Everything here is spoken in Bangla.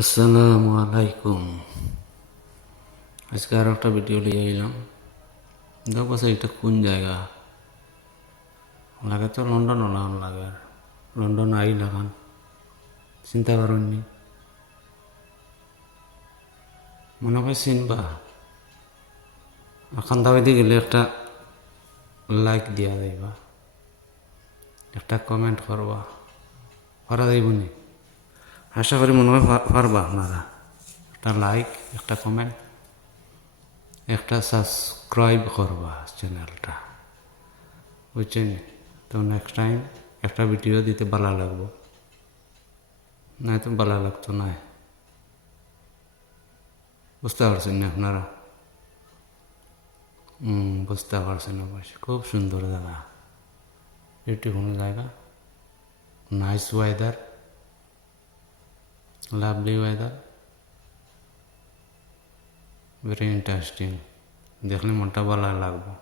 আসসালামু আলাইকুম। আজকে আর একটা ভিডিও লিয়ে এলাম। দেখো এটা কোন জায়গা লাগে, তো লন্ডন ওলান লাগে। লন্ডন আই লাগান চিন্তা করেননি, মনে হয় চিনবা। খান্দাবাদি গেলে একটা লাইক দিয়া যাইবা, একটা কমেন্ট করবা, করা যাইব নি? আশা করি মনে হয় পারবা আপনারা। একটা লাইক, একটা কমেন্ট, একটা সাবস্ক্রাইব করবা চ্যানেলটা, বুঝছেন? তো নেক্সট টাইম একটা ভিডিও দিতে ভালো লাগবো, না তো ভালো লাগতো না। বুঝতে পারছেন না আপনারা? বুঝতে পারছেন অবশ্যই। খুব সুন্দর জায়গা, বিউটিফুল জায়গা, nice weather, lovely weather, very interesting. দেখলে মনটা ভালো লাগবে।